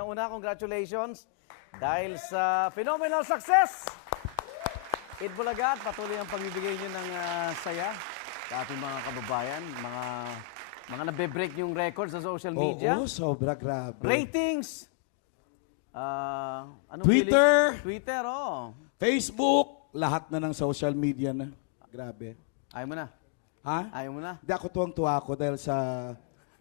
Unang-una, congratulations dahil sa phenomenal success! Eid Bulaga at patuloy ang pagbibigay nyo ng saya sa ating mga kababayan, mga nabe-break yung records sa social media. Oo, sobra grabe. Ratings! Twitter! Twitter, oh. Facebook, lahat na ng social media na. Grabe. Ayaw mo na. Ha? Ayaw mo na. Hindi ako tuwang-tuwa ako dahil sa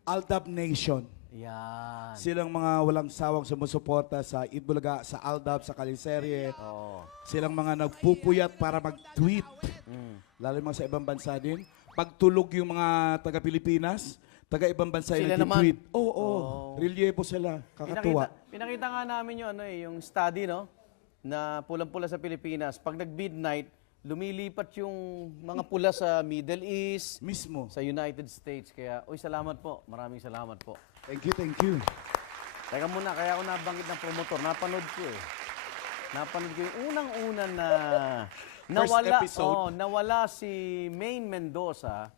Aldab Nation. Yan. Silang mga walang sawang sumusuporta sa Eid Bulaga, sa Aldab, sa Kaliserye. Oh. Silang mga nagpupuyat para mag-tweet. Lalo yung mga sa ibang bansa din. Pagtulog yung mga taga-Pilipinas, taga-ibang bansa yung Sila nag-tweet. naman. Oo, relievo sila. Kakatuwa. Pinakita nga namin yung, yung study, no? Na pulang-pula sa Pilipinas. Pag nag-midnight, lumilipat yung mga pula sa Middle East, Mismo. sa United States. Kaya, salamat po. Maraming salamat po. Thank you, thank you. Teka muna, kaya ako nabanggit ng promotor. Napanood ko eh. Napanood ko yung unang-una na First episode. nawala si Maine Mendoza.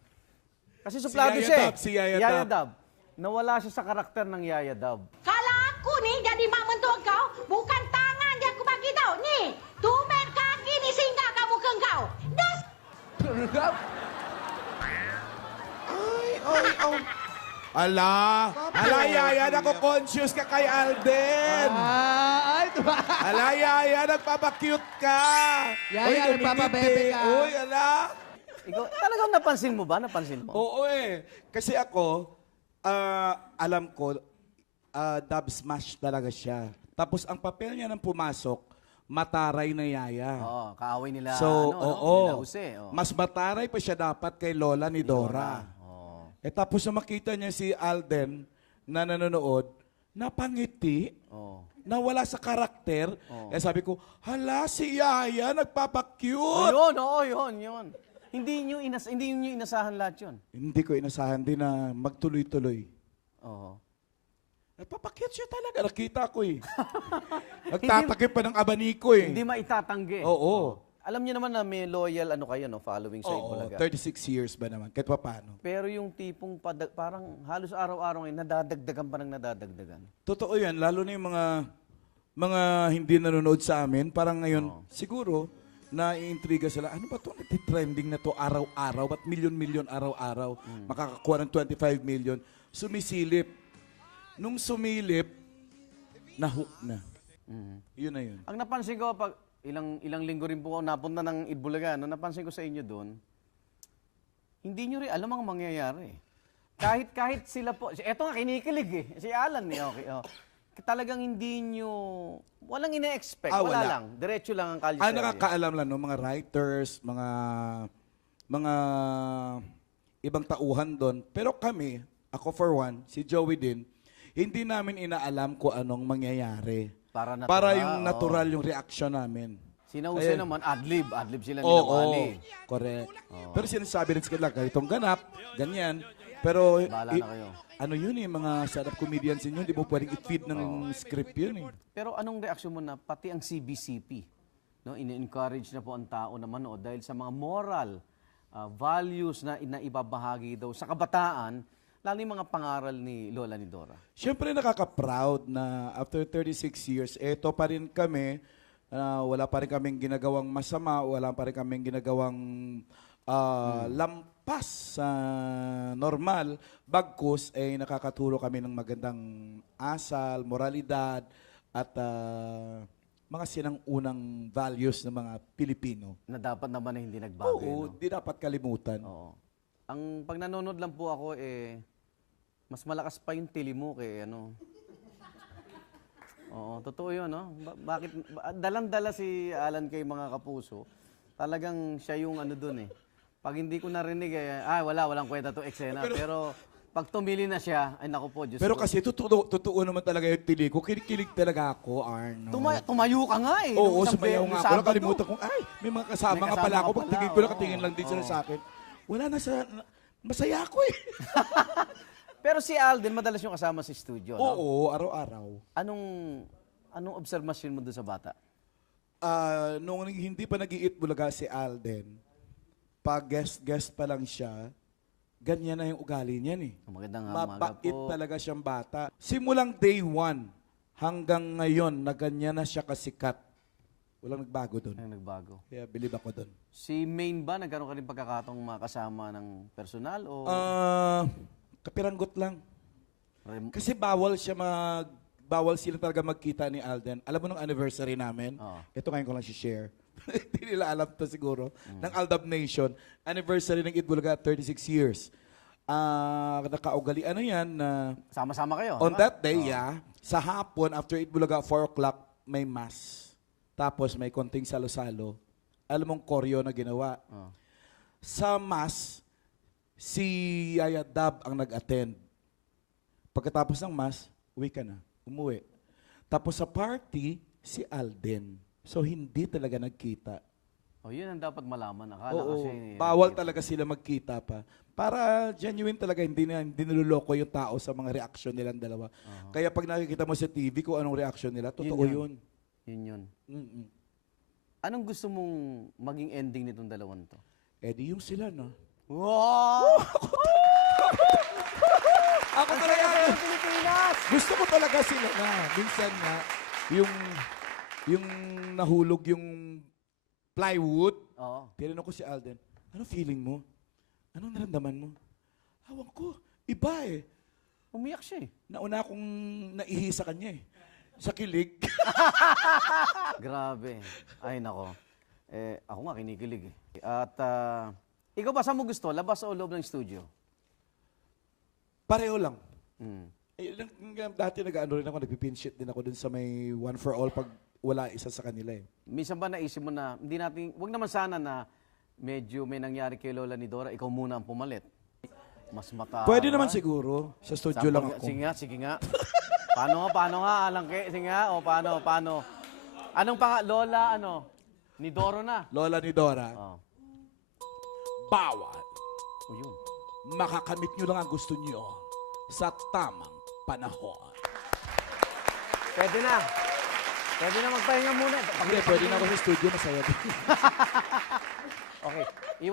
Kasi suplado Yaya siya Dab, si Yaya Yaya Dab. Dab. Nawala siya sa karakter ng Yaya Dab. Kala aku ni jadi mak mentua kau, bukan tangan dia aku bagi tau. Ni, tumit kaki ni singgah kamu ke kau. Das Ay. Ala, Yaya, nako-conscious ka kay Alden. Ala, Yaya, nagpapakute ka. Yaya, nagpapabebe ka. Uy, ala. Ikaw, talagang napansin mo ba? Napansin mo? Oo eh. Kasi ako, alam ko, dub smash talaga siya. Tapos ang papel niya nang pumasok, mataray na Yaya. Oo, kaaway nila, So, nila Jose, oo. mas mataray pa siya dapat kay Lola ni Dora. Oo. Tapos na makita niya si Alden na nanonood, napangiti, Oo. nawala sa karakter. Oh. Sabi ko, hala, si Yaya, nagpapakyut. Yun. Hindi nyo inasahan lahat yun. Hindi ko inasahan din na magtuloy-tuloy. Oo. Nagpapakyut siya talaga, nakita ko eh. Nagtatakip pa ng abaniko eh. Hindi maitatanggi. Oo. Alam niyo naman na may loyal kayo, no, following sa Eid Oo, Bulaga. 36 years ba naman, kahit pa paano. Pero yung tipong parang halos araw-araw ngayon, nadadagdagan pa ng nadadagdagan. Totoo yan, lalo na yung mga hindi nanonood sa amin, parang ngayon, siguro, naiintriga sila, ano ba ito, trending na to araw-araw, ba't milyon-milyon araw-araw, makakakuha ng 25 million, sumisilip. Nung sumilip, nahook na. Yun na yun. Ang napansin ko, pag ilang linggo rin po ako napunta ng Eid Bulaga, napansin ko sa inyo doon, hindi nyo rin alam ang mangyayari. Kahit sila po, eto nga kinikilig eh, si Alan eh, okay. Oh. Talagang hindi nyo, walang ine-expect, wala lang. Diretso lang ang kalye. Nakakaalam lang, no? Mga writers, mga ibang tauhan doon. Pero kami, ako for one, si Joey din, hindi namin inaalam kung anong mangyayari. Para yung natural yung reaction namin. Sinause naman, adlib sila ni Oo, Wally. correct. Pero sinasabi rin sila, ganitong ganap, ganyan. Pero, Bahala na kayo. ano yun eh, mga stand-up comedians yun, di mo pwedeng i-feed ng script yun eh. Pero anong reaksyon mo na pati ang CBCP, no, ini-encourage na po ang tao na manood dahil sa mga moral values na ibabahagi daw sa kabataan, lalo yung mga pangaral ni Lola ni Dora. Siyempre nakaka-proud na after 36 years, eto pa rin kami, wala pa rin kaming ginagawang masama, wala pa rin kaming ginagawang lampas sa normal. Bagkus, nakakaturo kami ng magandang asal, moralidad, at mga sinang-unang values ng mga Pilipino. Na dapat naman na hindi nagbago. Oo, di dapat kalimutan. Oo. Ang pag nanonood lang po ako, mas malakas pa yung tili mo kay ano. Oo, totoo yun, no? Bakit? Dalang-dala si Alan kay mga kapuso. Talagang siya yung ano dun eh. Pag hindi ko narinig, walang kwenta to eksena. Pero pag tumili na siya, ay naku po, Diyos Pero ko. kasi totoo naman talaga yung tili ko. Kinikilig talaga ako, Arno. Tumayo ka nga eh. Oo, nung isang sumayaw nga ako. Sabado. Nakalimutan ko, ay, may mga kasama May nga kasama pala ako. ka pala, Pagtingin ko, oo. nakatingin lang din sila sa akin. Wala na sa... Masaya ako eh. Pero si Alden, madalas yung kasama sa studio, no? Oo, araw-araw. Anong observation mo doon sa bata? Nung hindi pa nag-i-eat Bulaga si Alden, pag guest pa lang siya, ganyan na yung ugali niyan eh. Magandang umaga Mabait po. talaga siyang bata. Simulang day one hanggang ngayon na ganyan na siya kasikat. Walang nagbago doon. Ang nagbago. Kaya believe ako doon. Si Maine ba, nagkaroon ka rin pagkakataong makasama ng personal o Kapiranggot lang. rem- Kasi bawal sila talaga magkita ni Alden. Alam mo nung anniversary namin? Oo. Ito ngayon ko lang share. Hindi nila alam to siguro. Ng Aldab Nation. Anniversary ng Itbulaga, 36 years. Nakaugali, ano yan? sama-sama kayo? On di ba? that day, yeah, sa hapon, after Itbulaga, 4 o'clock, may mass. Tapos may konting salo-salo. Alam mong koryo na ginawa. Oo. Sa mass, si Yaya Dab ang nag-attend. Pagkatapos ng mass, uwi ka na. Umuwi. Tapos sa party, si Alden. So, hindi talaga nagkita. Oh, yun ang dapat malaman. Akala Oo, kasi... bawal talaga sila magkita pa. Para genuine talaga, hindi niloloko yung tao sa mga reaction nilang dalawa. Kaya pag nakikita mo sa TV kung anong reaction nila, totoo yun. Yun. Mm-mm. Anong gusto mong maging ending nitong dalawang to? Eh di yung sila, no? Wow! Ako talaga, Pilipinas! gusto ko talaga sila na. Minsan nga, yung nahulog yung plywood, Oo. tinanong ko si Alden, ano feeling mo? Anong naramdaman mo? Hawak ko, iba eh. Umiyak siya eh. Nauna akong naihi sa kanya eh. Sa kilig. Grabe. Ay, nako. Ako nga kinikilig eh. At ikaw ba saan mo gusto? Labas o loob ng studio? Pareho lang. Mm. Dati nag-ano rin ako, nagpipinshit din ako dun sa may one for all pag wala isa sa kanila eh. Minsan ba naisip mo na, hindi natin, wag naman sana na medyo may nangyari kay Lola ni Dora, ikaw muna ang pumalit. Mas mata. Pwede naman siguro. Sa studio lang ako. Sige nga. Paano nga, Alangke? Sige nga, o paano? Anong Lola, ni Doro na? Lola ni Dora, Oh. bawal. O yun. Makakamit nyo lang ang gusto nyo sa tamang panahon. Pwede na. Pwede na magpahinga muna. Hindi, pwede na ako sa studio, masaya din. Okay.